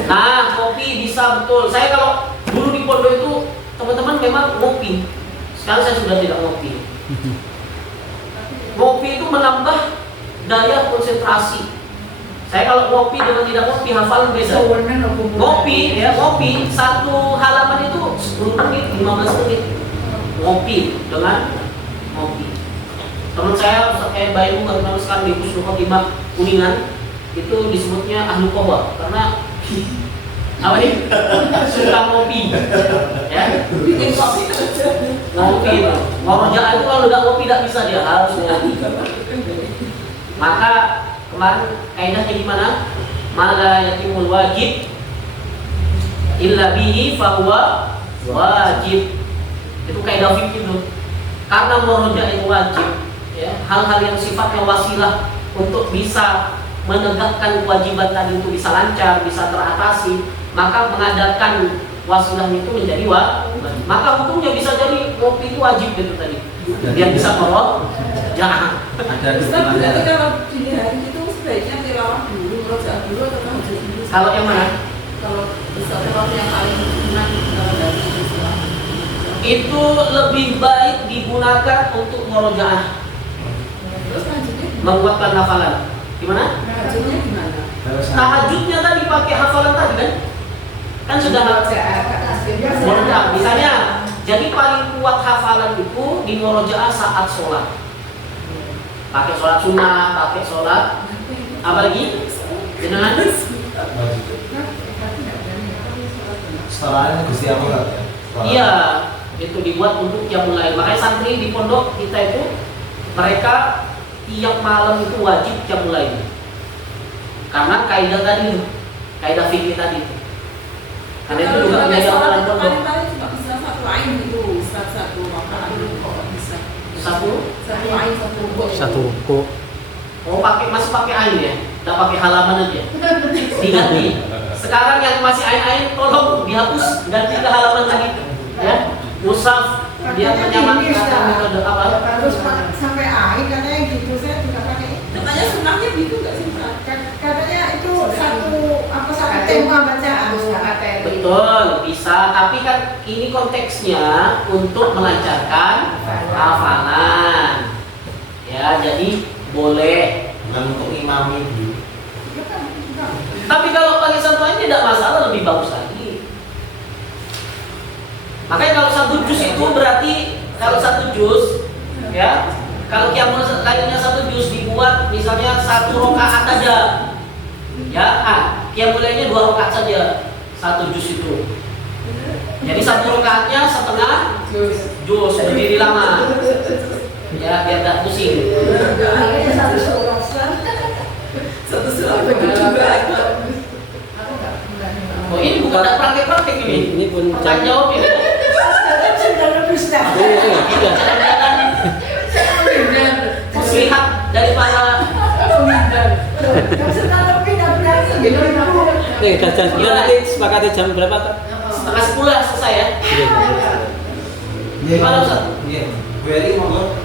Nah, kopi bisa betul. Saya kalau dulu di pondok itu teman-teman memang ngopi. Sekarang saya sudah tidak ngopi. Ngopi itu menambah daya konsentrasi. Saya kalau ngopi dengan tidak ngopi hafalan beda. Ngopi ya, ngopi satu halaman itu 10 menit, 15 menit. Ngopi dengan ngopi. Teman saya kayak Bayu baru sekarang di Husnul Khotimah Kuningan itu disebutnya ahlu qahwa karena apa nih? Suka ngopi. Ya. Bikin kopi aja. Ngopi itu. Murojaah itu kalau nggak ngopi tidak bisa, dia harus ngopi. Maka kemarin kaidahnya gimana? Mala yatimul wajib illa bihi fahuwa wajib. Itu kaidah fikih itu. Karena murojaah itu wajib, ya, hal-hal yang sifatnya wasilah untuk bisa menegakkan kewajiban tadi itu bisa lancar, bisa teratasi, maka mengadakan wasilah itu menjadi wajib. Maka hukumnya bisa jadi kopi itu wajib gitu tadi. Biar bisa jangan. Ustaz, berarti kalau dini hari itu sebaiknya tilawah dulu, murojaah dulu atau tahajud dulu? Kalau yang mana? Kalau bisa waktu yang paling enak dari Islam. Itu lebih baik digunakan untuk murojaah, Terus tahajudnya menguatkan hafalan. Gimana? tahajudnya gimana? Tahajudnya tadi pakai hafalan tadi kan? Kan sudah murojaah. Misalnya, jadi paling kuat hafalan itu di murojaah saat sholat. Pakai sholat sunnah, pakai sholat apa lagi? Jangan Setelahnya Gusti Allah ya. iya, itu dibuat untuk yang mulai. Makanya santri di pondok kita itu mereka tiap malam itu wajib yang mulai. Karena kaidah tadi itu, kaidah fikih tadi itu. Karena itu juga menjadi amalan pondok. Paling-paling cuma bisa satu ain gitu, Ustaz, satu rakaat itu kok nggak bisa. Satu, Ain, satu rukuk. Satu ruku. oh masih pakai ain ya, nggak pakai halaman aja. Diganti. Sekarang yang masih ain tolong dihapus, ganti ke halaman tadi. Ya, mushaf dia menyamakan metode apa? Harus sampai air katanya gitu, saya juga pakai. Katanya sunnahnya gitu nggak sih, Ustaz? Katanya itu satu tema bacaan. Betul, bisa. Tapi kan ini konteksnya untuk melancarkan hafalan. Ya, jadi boleh. Bukan untuk imami dulu. Tapi kalau pakai satu aja tidak masalah, lebih bagus lagi. Makanya kalau satu juz itu berarti kalau satu juz ya, kalau qiyamul lailnya satu juz dibuat misalnya 1 rakaat aja. Ya, qiyamul lailnya 2 rakaat saja. Satu juz itu. Jadi 1 rakaatnya setengah juz, berdiri lama. Ya, biar tidak pusing. Akhirnya satu surah. Satu surat begitu juga. Oh, ini bukan ada praktek-praktek ini. Ini pun Tanya jawab ini. Lihat dari para jam 9 nanti sepakati jam berapa Pak? setengah 10 selesai ya. Gimana Ustaz? Iya. Very monggo.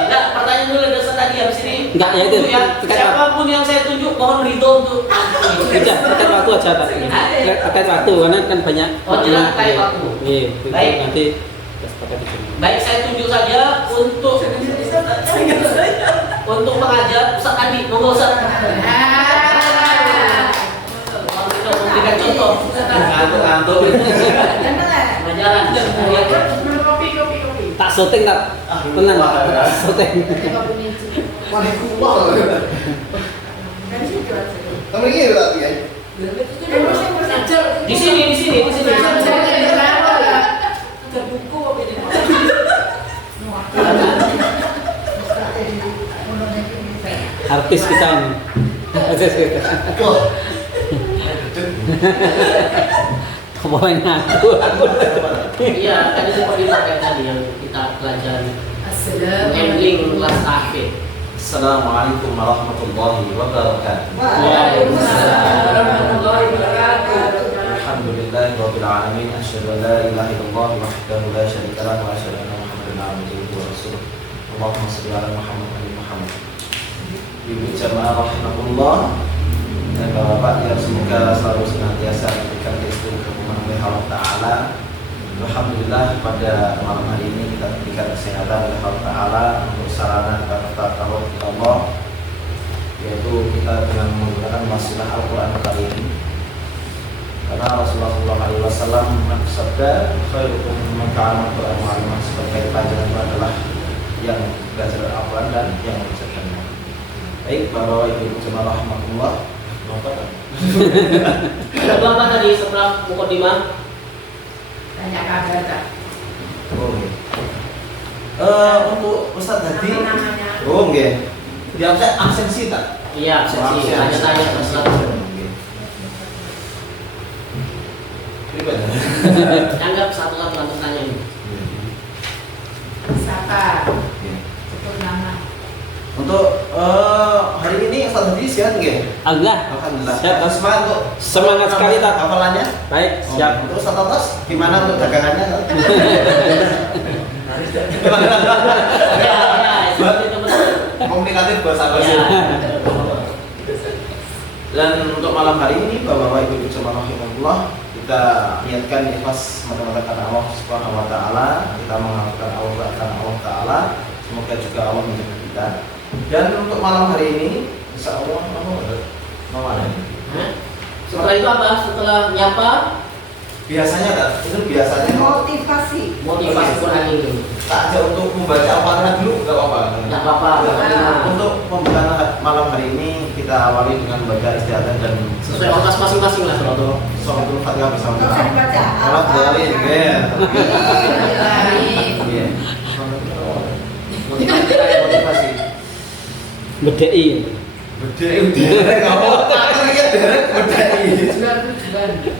Enggak, pertanyaan dulu ada Ustaz tadi habis ini. Enggak, ya itu. Ya, siapapun yang saya tunjuk mohon ridho untuk Udah, tekan waktu aja Pak. Tekan waktu karena kan banyak. Oh, jelas terkait waktu. Iya, Baik. nanti kita sepakati jam. Baik, saya tunjuk saja untuk pengajar Ustaz Andi, monggo Ustaz. Kita memberikan contoh. Ngantuk-ngantuk. Pengajaran. Tak syuting tak? Tenang, syuting. Kamu ini berarti ya? Di sini. Artis kita ini. Artis kita. Kebawain aku. Iya, tadi seperti pakai tadi yang kita pelajari. Handling kelas akhir. Assalamualaikum warahmatullahi wabarakatuh. Waalaikumsalam warahmatullahi wabarakatuh. Alhamdulillahirabbil alamin. Asyhadu an la ilaha illallah wahdahu la syarika lahu wa asyhadu anna Muhammadan abduhu wa rasuluh. Allahumma shalli ala Muhammad wa ali Muhammad. Ibu jamaah rahimakumullah. Dan Bapak yang semoga selalu senantiasa diberikan keistimewaan oleh Allah Ta'ala. Alhamdulillah pada malam hari ini kita diberikan kesehatan oleh Allah Ta'ala untuk sarana kita bertawakal kepada Allah, yaitu kita dengan menggunakan wasilah Al-Quran Karim. Karena Rasulullah SAW bersabda, khairukum man ta'allama Al-Quran wa 'allamahu. Sebagai pelajaran itu adalah yang belajar Al-Quran dan yang mengajarkannya. Baik, Bapak Ibu jemaah rahimakumullah. Berapa tadi setelah mukadimah? Tanya kabar tak? Oh, untuk Ustaz tadi, Namanya. oh nggih. Dia absensi tak? Iya, absensi. Tanya-tanya ke Ustaz. Anggap satu-satu untuk tanya ini. Siapa? Sebut nama. Untuk hari ini Ustaz tadi siap nggih? Alhamdulillah. Siap. Semangat untuk Semangat sekali tak? hafalannya. Baik, siap. Untuk Ustaz Atas gimana untuk dagangannya? Ya, seperti itu betul. Komunikatif bahasa basi. Ya. Dan untuk malam hari ini Bapak Ibu jemaah rahimahullah, kita niatkan ikhlas semata-mata karena Allah Subhanahu wa taala, kita mengharapkan Allah karena Allah taala, semoga juga Allah menjaga kita. Dan untuk malam hari ini insyaallah mau ada ini. Setelah itu apa? Setelah nyapa, Biasanya kan, itu biasanya Motivasi. motivasi Quran ini. tak aja untuk membaca Al-Quran dulu, nggak apa-apa. Tidak apa-apa. Untuk pembukaan malam hari ini kita awali dengan baca istiadah dan Sesuai ormas masing-masing lah kalau Suratul Fatihah bersama. Bisa dibaca. Alat dalil, ya. Iya. Motivasi. Bedei. Bedai udah kamu tak lihat derek bedai.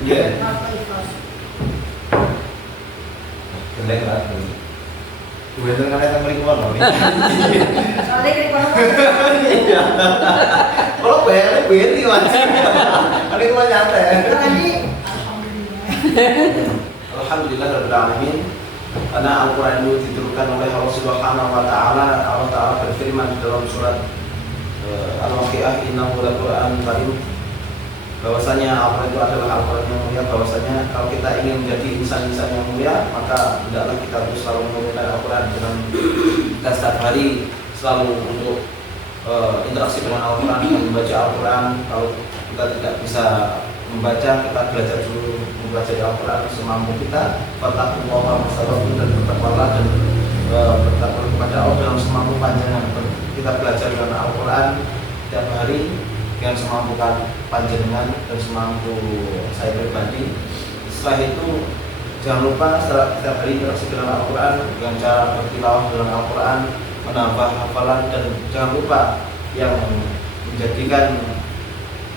Iya. Geleng lah. Gue dengar yang paling keluar loh. Soalnya dari kono. Iya. Kalau bayarnya beri mas. Paling keluar nyantai. Tadi Alhamdulillah rabbil alamin. Karena Al-Quran itu diturunkan oleh Allah Subhanahu wa taala. Allah taala berfirman dalam surat Al-Waqiah, innahu laqur'anun karim. Bahwasanya Al-Quran itu adalah Al-Quran yang mulia. Bahwasanya kalau kita ingin menjadi insan-insan yang mulia, maka hendaklah kita terus selalu menggunakan Al-Quran dengan kita setiap hari selalu untuk interaksi dengan Al-Quran, dengan membaca Al-Quran. Kalau kita tidak bisa membaca, kita belajar dulu mempelajari Al-Quran semampu kita, fattaqullaha mastata'tum, dan bertakwalah dan bertakwa kepada Allah dalam semampu panjenengan. Kita belajar dengan Al-Quran setiap hari dengan semampu panjenengan dan semampu saya pribadi. Setelah itu jangan lupa setiap hari interaksi dengan Al-Quran dengan cara bertilawah dengan Al-Quran, menambah hafalan, dan jangan lupa yang menjadikan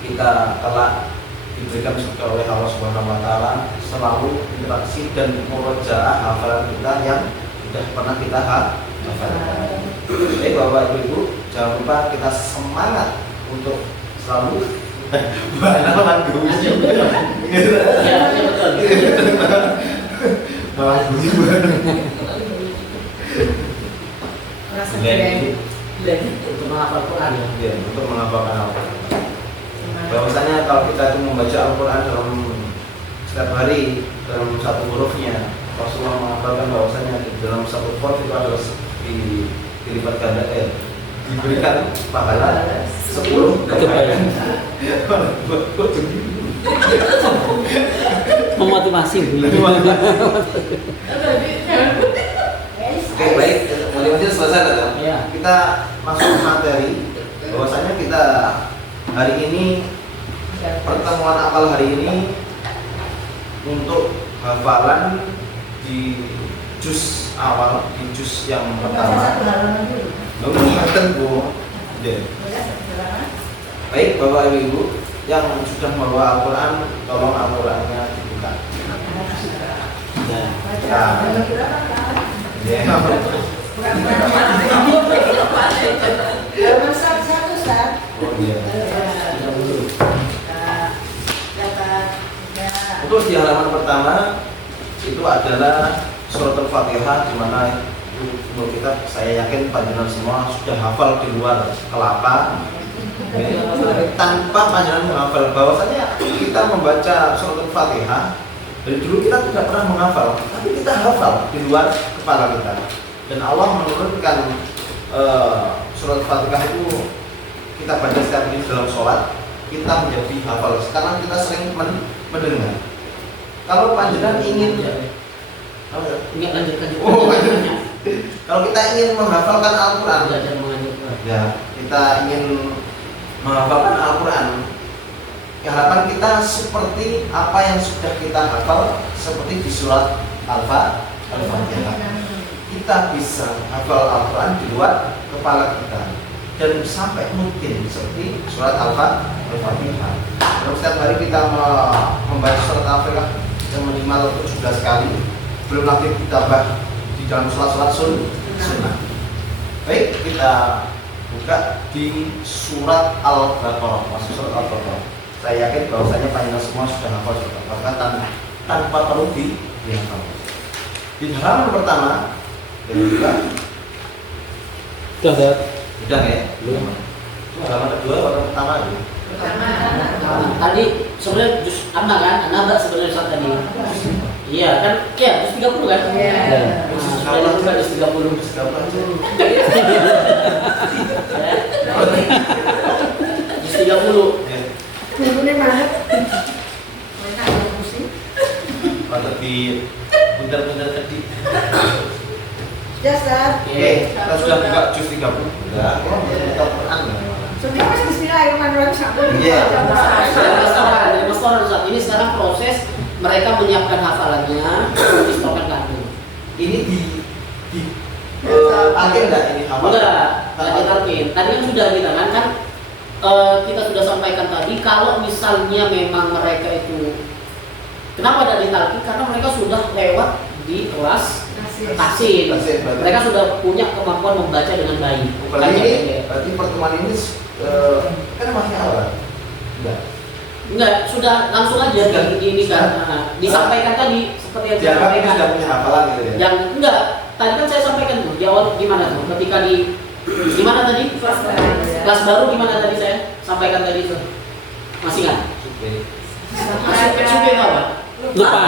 kita kelak diberikan surga oleh Allah Subhanahu wa taala, selalu interaksi dan murojaah hafalan kita yang sudah pernah kita hafalkan. Baik Bapak Ibu, jangan lupa kita semangat untuk selalu lagu. Ya, betul. Merasa Blank. Untuk menghafal Quran ya. Ya, untuk menghafalkan Al-Quran. Bahwasanya kalau kita itu membaca Al-Quran dalam setiap hari dalam satu hurufnya, Rasulullah mengabarkan bahwasanya di dalam satu huruf itu adalah dilipat ganda, diberikan pahala 10 kebaikan. Memotivasi. Oke, baik, motivasi selesai kan? Iya. Kita masuk ke materi. Bahwasanya kita hari ini, pertemuan awal hari ini untuk hafalan di juz awal, di juz yang pertama. Bu. Baik Bapak Ibu yang sudah membawa Al-Quran, tolong Al-Qurannya dibuka. Oh iya. Untuk di halaman pertama itu adalah surat Al-Fatihah, di mana untuk kita, saya yakin panjenengan semua sudah hafal di luar kelapa. Tanpa panjenengan menghafal, bahwasanya kita membaca surat Al-Fatihah dari dulu kita tidak pernah menghafal, tapi kita hafal di luar kepala kita. Dan Allah menurunkan surat Al-Fatihah itu kita baca setiap hari dalam sholat, kita menjadi hafal. Sekarang kita sering mendengar. Kalau panjenengan ingin Enggak lanjut. Oh, kalau kita ingin menghafalkan Al-Quran, Belajar mengajar Quran. ya kita ingin menghafalkan Al-Quran, ya harapan kita seperti apa yang sudah kita hafal, seperti di surat Al-Fatihah. Kita bisa hafal Al-Quran di luar kepala kita dan sampai mungkin seperti surat Al-Fatihah. Kalau setiap hari kita membaca surat Al-Fatihah yang minimal 17 kali, belum lagi ditambah di dalam sholat-sholat sunnah. Baik, kita buka di surat Al-Baqarah. Masuk surat Al-Baqarah. Saya yakin bahwasanya panjenengan semua sudah hafal surat Al-Baqarah tanpa perlu dihafal. Di halaman pertama, dan juga sudah ya. Belum. Itu halaman kedua atau pertama aja? Tadi sebenarnya juz anak kan, anak sebenarnya saat tadi. Iya kan, ya juz 30 kan? Iya. Sudah dibuka juz 30. Juz 30. Tunggunya banget. Mereka ada pusing. Kalau di bener-bener tadi. Dasar. Oke, kita sudah buka juz 30. Enggak, kita Quran. Sebenarnya masih Bismillahirrahmanirrahim satu. Iya. Restoran saat ini sekarang proses mereka menyiapkan hafalannya, distorkan kartu. Ini di talqin enggak ini hafal? Enggak ditalkin. Tadi kan sudah kita kan kita sudah sampaikan tadi kalau misalnya memang mereka itu kenapa tidak ditalkin? Karena mereka sudah lewat di kelas tahsin. Mereka sudah punya kemampuan membaca dengan baik. Berarti pertemuan ini kan masih awal. Enggak, sudah langsung aja ini kan disampaikan tadi seperti yang saya Dianggap ini sampaikan. sudah punya hafalan gitu ya. Yang enggak, tadi kan saya sampaikan tuh di awal gimana tuh ketika di gimana tadi? Kelas baru gimana tadi saya sampaikan tadi tuh. Masih nggak? Supi apa? Lupa.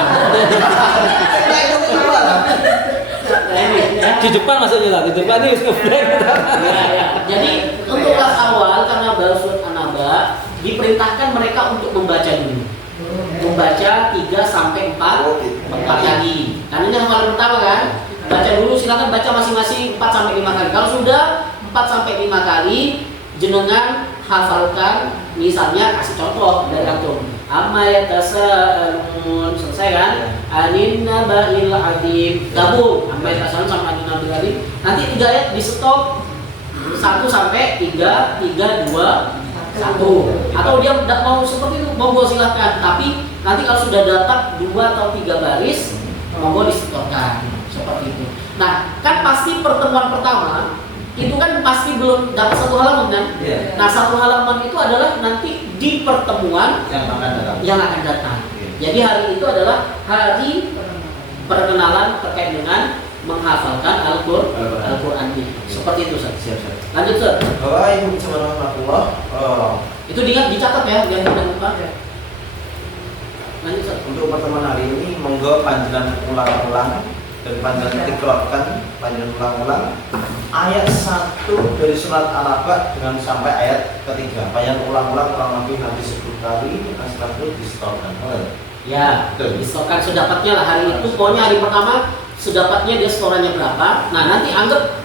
Di depan maksudnya lah, di depan ini Ya. Jadi untuk kelas awal karena baru surat An-Naba diperintahkan mereka untuk membaca dulu. membaca 3 sampai 4 kali. Karena ini hafalan pertama kan. Baca dulu, silakan baca masing-masing 4 sampai 5 kali. Kalau sudah 4 sampai 5 kali, jenengan hafalkan, misalnya kasih contoh dari antum. Amma yatasaalun, selesai kan? Anin naba'il adim. Gabung amma yatasaalun sama anin naba'il adim. Nanti 3 ayat di stop 1 sampai 3, 3, 2, 1. Atau dia tidak mau seperti itu, monggo silahkan. Tapi nanti kalau sudah datang 2 atau 3 baris, monggo disetorkan seperti itu. Nah, kan pasti pertemuan pertama itu kan pasti belum dapat 1 halaman kan? Iya. Nah, 1 halaman itu adalah nanti di pertemuan yang akan datang. Jadi hari itu adalah hari perkenalan terkait dengan menghafalkan Al-Quran ini. Seperti itu, Ustaz. Siap. Lanjut, Ustaz. Bapak Ibu warahmatullah. Itu dicatat ya, biar tidak lupa. Lanjut, Ustaz. Untuk pertemuan hari ini, monggo panjenengan ulang-ulang dan panjenengan tikrarkan, panjenengan ulang-ulang ayat 1 dari surat Al-A'la dengan sampai ayat ketiga. Panjenengan ulang-ulang kurang lebih nanti 10 kali, setelah itu disetorkan. Ya, distorkan sedapatnya lah hari itu. Pokoknya hari pertama sedapatnya dia setorannya berapa. Nah, nanti anggap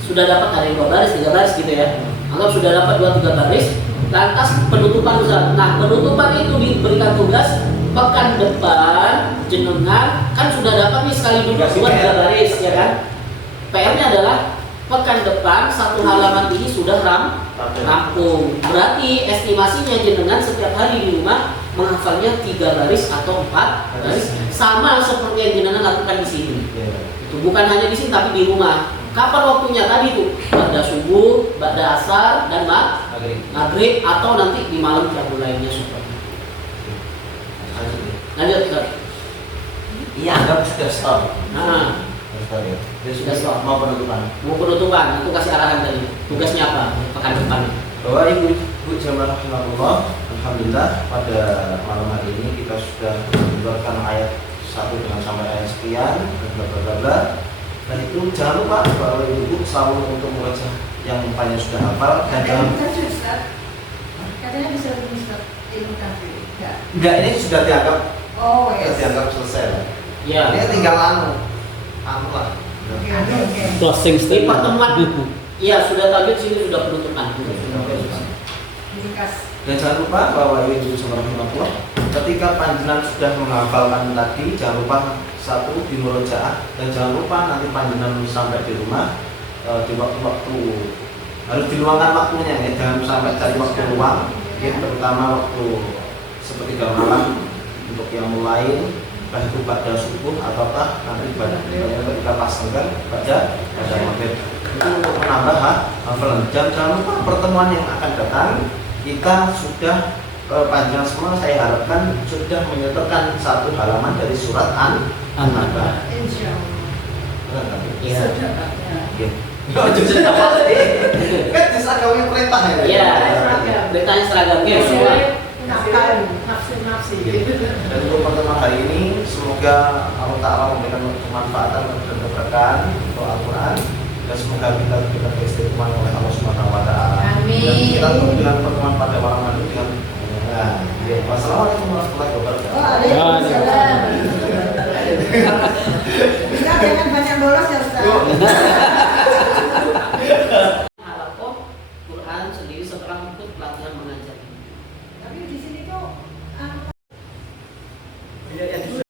sudah dapat dari 2 baris, 3 baris gitu ya. Anggap sudah dapat 2-3 baris. Lantas penutupan, Ustaz. Nah, penutupan itu diberikan tugas pekan depan jenengan kan sudah dapat nih sekali duduk 2-3 baris ya kan. PR-nya adalah pekan depan 1 halaman ini sudah rampung. Berarti estimasinya jenengan setiap hari di rumah menghafalnya 3 baris atau 4 baris, sama seperti yang jenengan lakukan di sini. Itu bukan hanya di sini tapi di rumah. Kapan waktunya tadi tuh? Ba'da subuh, ba'da asar dan maghrib atau nanti di malam jam lainnya seperti itu. Lanjut, Ustaz. Iya, anggap sudah stop. Nah, Dia sudah stop. Mau penutupan. mau penutupan, itu kasih arahan tadi. Tugasnya apa? Pekan depan. Bapak Ibu jamaah rahimahullah, alhamdulillah pada malam hari ini kita sudah mengeluarkan ayat 1 dengan sampai ayat sekian dan bla bla bla. Dan itu jangan lupa bahwa Ibu selalu untuk membaca yang banyak sudah hafal dan jangan Katanya bisa lebih ilmu kafir. enggak, ini sudah dianggap Oh, yes. dianggap selesai. Ya. Ini tinggal anu lah. Oke. Closing Di statement. pertemuan, iya sudah lanjut sini sudah penutupan. Ringkas. Dan jangan lupa bahwa Ibu jamaah rahimahullah, ketika panjenengan sudah menghafalkan tadi, jangan lupa 1 di murojaah dan jangan lupa nanti panjenengan sampai di rumah di waktu-waktu harus diluangkan waktunya ya, jangan sampai cari waktu luang ya, terutama waktu sepertiga malam untuk yang mulai entah itu pada subuh ataukah nanti ketika pas senggang pada maghrib itu untuk menambah hafalan. Jangan lupa pertemuan yang akan datang kita sudah panjang semua, saya harapkan sudah menyetorkan 1 halaman dari surat An-Naba. Insya Allah. Iya. Oh, justru apa tadi? Kan bisa kawin perintah ya. Iya. Beritanya seragam ya. Semua. Nafsi. Dan untuk pertemuan hari ini semoga Allah Ta'ala memberikan kemanfaatan dan keberkahan untuk Al-Quran dan semoga kita diberikan keistimewan oleh Allah Subhanahu Wa Ta'ala. Amin. Dan kita tutup dengan pertemuan pada malam hari dengan wassalamualaikum warahmatullahi wabarakatuh. Waalaikumsalam. Kita jangan banyak bolos ya Ustaz.